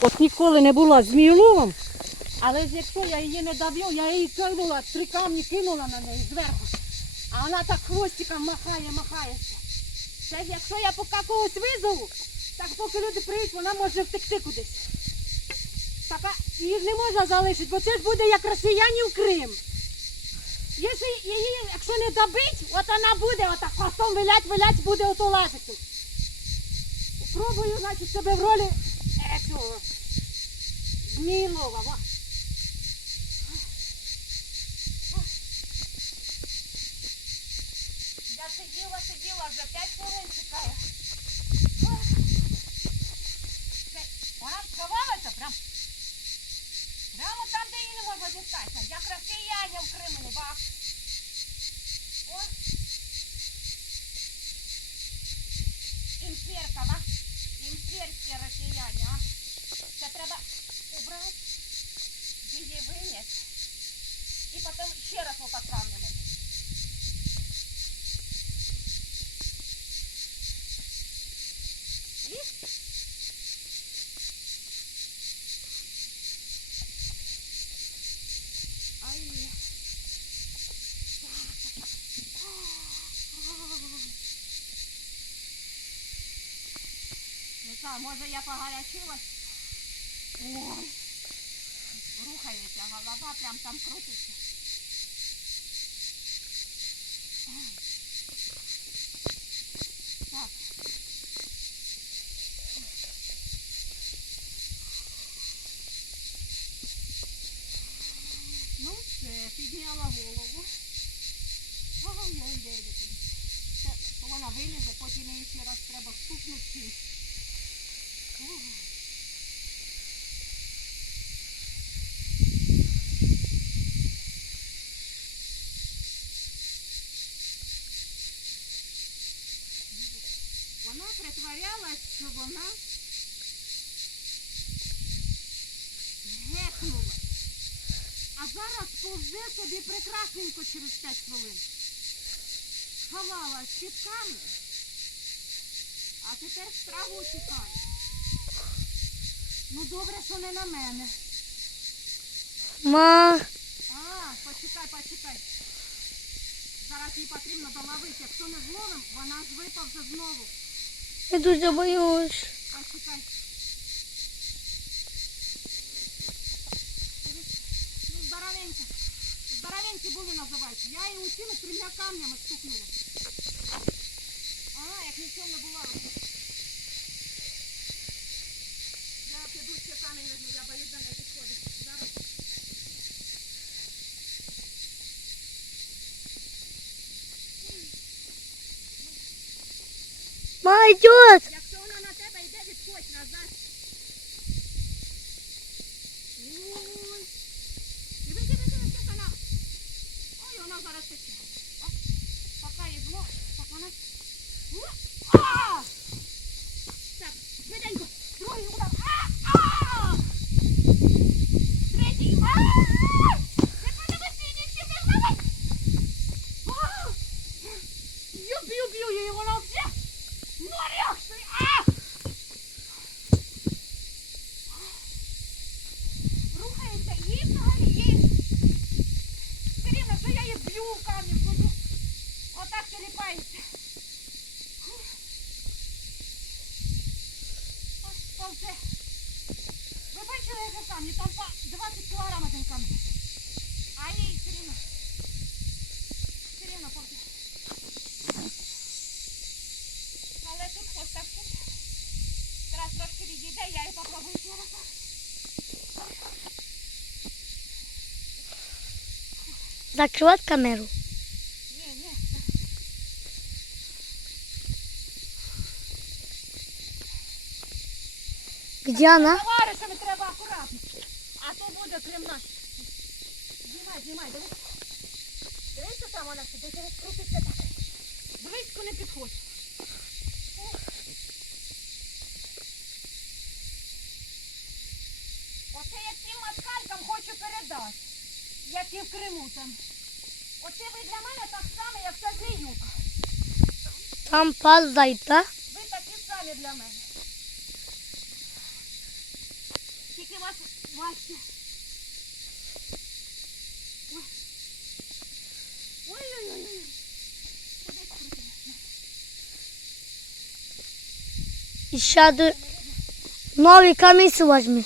от ніколи не була змієловом, але ж якщо я її не давлю, я її кинула, три камні кинула на неї зверху. А вона так хвостиком махає, махається. Це якщо я поки когось визову, так поки люди приїдуть, вона може втекти кудись. Така, її ж не можна залишити, бо це ж буде як росіянів Крим. Якщо її, якщо не добить, от вона буде отак хвостом вилять, вилять, буде ото лазити. Пробую, значить, себе в ролі цього, во. Я сиділа, сиділа, вже 5 хвилин чекаю. Вона сховалася прям. Прямо там, де її не можна дістатися. Як росіяне в Криму, бах. О. Імперка, бах. Імперські росіяне, а. Це треба убрати, її виняти. І потім ще раз отак камнями. Ай. Ну що, може я погарячилась? Ой. Рухається голова, прям там крутиться. Ой. Так. Ну, все, підняла голову. Ой-ой, де йде туди. Це, то вона вилізе, потім її ще раз треба стукнути. Ой. Вона притворялась, що вона гекнула. А зараз повзе собі прекрасненько через 5 хвилин. Ховалась під камінь, а тепер страву чекає. Ну добре, що не на мене. Ма, А, почекай, почекай. Зараз їй потрібно доловити. Якщо не зловим, вона ж виповзе знову. Я дуже боюсь. Почекай. Ну, були називаються. Я її утіну трьома камнями стукнула. Ага, як нічого не бувало. Я піду ще камінь візьму, я боюсь до неї підходити. Зараз. Ма, идет. Якщо вона на тебе йде, відходь назад. Ой. Диви, диви, диви, як вона. Ой, вона зараз тече. Поки її зло, так вона. А! Так, швиденько. Другий удар. А! А! Третій. А! Не подивися, не вставай. А! Б'ю, б'ю, б'ю її, вона все. Ну, орёх ты! А! Рухається, їй взагалі їй. Все рівно, що я її б'ю в камінь, буду. Отак теліпається. Ось повзе. Ви бачили, яке камні? Там по 20 кілограм один камінь. А все рівно. Все рівно. Але тут поставку. Зараз трошки відійде, я її попробую ще раз. Закрывать камеру. Где она? Товаришами треба акуратно. А то буде нас. Знімай, знімай, дивись. Дивись, що там вона сидить, дивись, крутиться так. Близько не підходь. Оце я цим москалькам хочу передати, як і в Криму там. Оце ви для мене так само, як ця зміюка. Там пас зайта. Ви такі самі для мене. Скільки вас Вася? İşadı. Mavi kamisi var mı?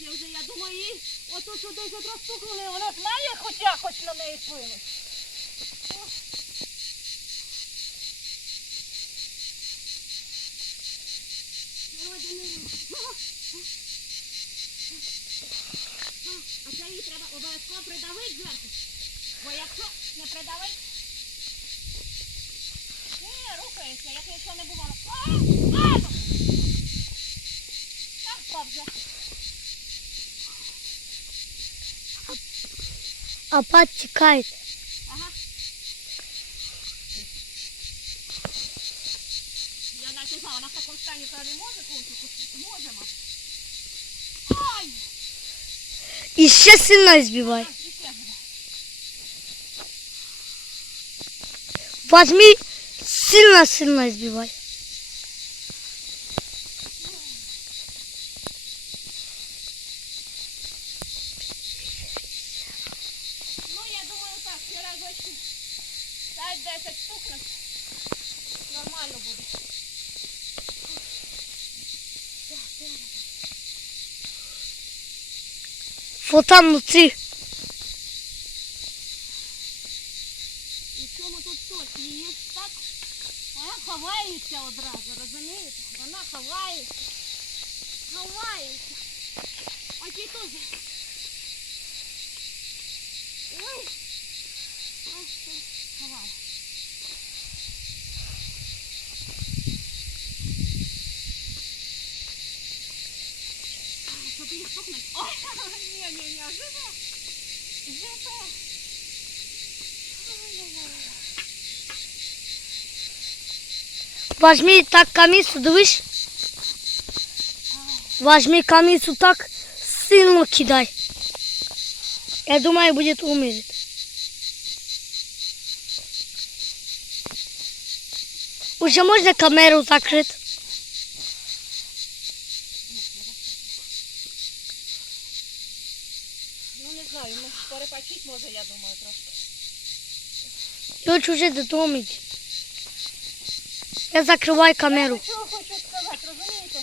Так вже, я думаю, її отут що десь от розпухнули, вона знає хоч якось на неї О, А це її треба обов'язково придавити зверху. Бо якщо не придавити, не рухається, як якщо не бувало. А! А! Так, впав вже. Опять текает. Ага. Я навіть не знала, вона в такому стані то не може кусити? Можемо. Ай! Еще сильно избивай. І ще буде. Возьми сильно-сильно избивай. Ну, я думаю, так, ще разочки 5-10 стукнуть. Нормально буде. Вот там внутри. І чому тут суть? Її так, вона ховається одразу, розумієте? Вона ховається. Ховається. Ось і тут. Ой. Ось тут ховає. Ай, Щоб її стукнуть. Ой, ні, ні, ні, живе. Живе. Ой-ой-ой. Возьми так камису, дивись. Возьми камису так сильно кидай. Я думаю, будет умереть. Уже можно камеру закрыть? Ну не знаю, ну перепачить може, я думаю, трошки. Дочь уже додому иди. Я закрываю камеру. Я що хочу сказати, розумієте?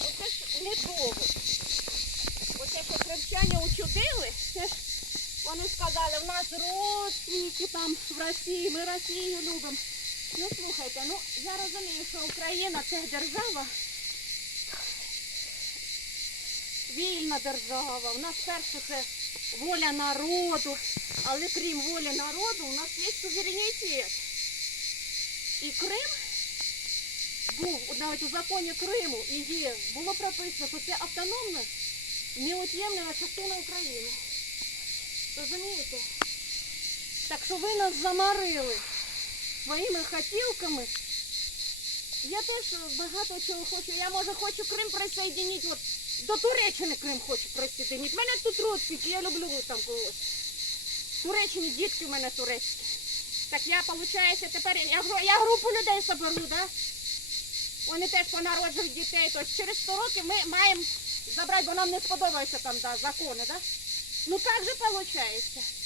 Оце ж недовго. Оце що кримчані учудили, це ж вони сказали, в нас родственники там в Росії, ми Росію любимо. Ну слухайте, ну я розумію, що Україна це держава. Вільна держава. У нас перше це воля народу. Але крім волі народу, у нас є суверенітет. І Крим був навіть у законі Криму і є, було прописано, що це автономна, неот'ємлена частина України. Розумієте? Так що ви нас замарили своїми хотілками. Я теж багато чого хочу. Я може хочу Крим присоединити. От, до Туреччини Крим хочу присоединити. У мене тут родственники, я люблю там когось. Туреччині дітки в мене турецькі. Так я, виходить, тепер я, я групу людей соберу, да? Вони теж понароджують дітей. Тобто через 100 років ми маємо забрати, бо нам не сподобаються там да, закони, да? Ну так же виходить.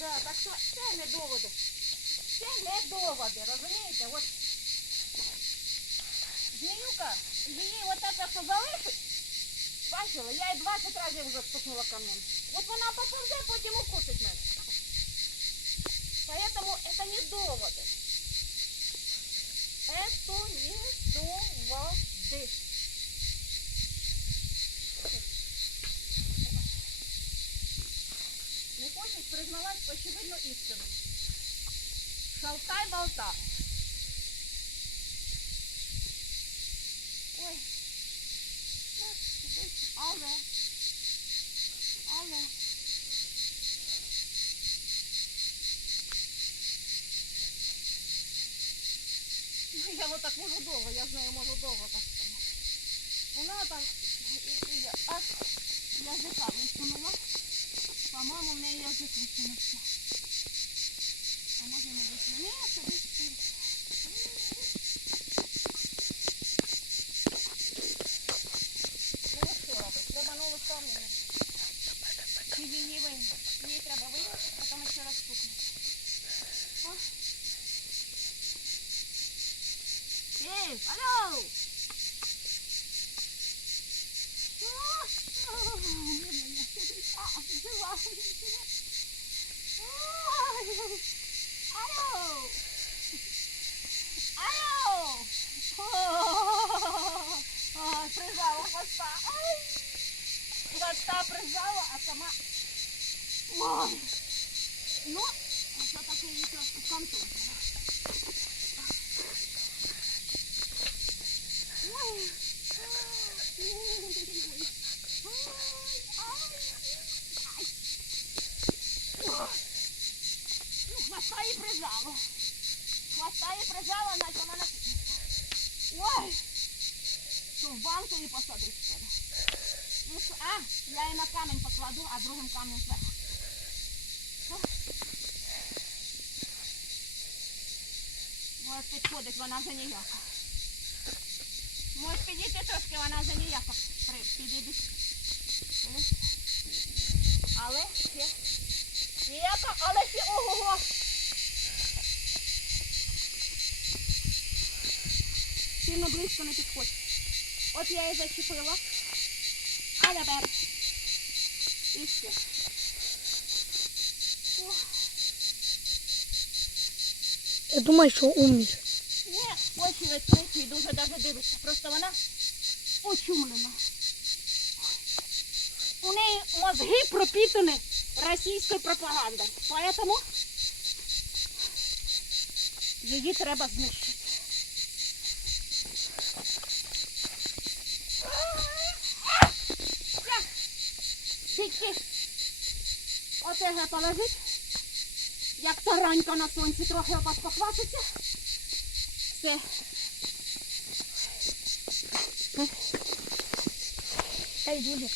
Да, так що це не доводи. Це не доводи, розумієте? От зміюка, її отак, що залишить, бачила, я її 20 разів вже стукнула камнем. От вона поповзе, потім укусить мене. Поэтому это не доводы. Это не доводы. Не хочешь признавать очевидно истину. Шалтай-болтай. Ой. Але. Але. Ну, Я отак можу довго, я з нею можу довго так стояти. Вона там і я аж язика висунула. По-моєму, в неї язик висунувся. А може не висунув? Ні, це висунувся. Ну що робить? Треба нову камінь. Чи її вийняти? Її треба а потім ще раз стукнути. Ей, алло! Алло! Алло! О, Прижала хвоста. Хвоста прижала, а сама... Ой! Ну, що таке її трошки контузила. Ой! Ну, хвоста її прижало. Хвоста її прижала, наче вона... Ой! Її посадить в себе. Ну, що- а, я її на камінь покладу, а другим камнем зверху. Ось підходить, вона вже ніяка. Може підійти трошки, вона вже ніяка. При- Але ще. Ніяка, але ще ого-го. Сильно близько не підходь. От я її зачепила. А тепер. І все. Я думаю, що умніш. Ні, очі відкриті, дуже даже дивиться. Просто вона очумлена. У неї мозги пропитані російською пропагандою. Поэтому її треба знищити. Все. Дітки, оце полежить. Як таранька на сонці трохи опас похватиться. Все. Ей, друзі.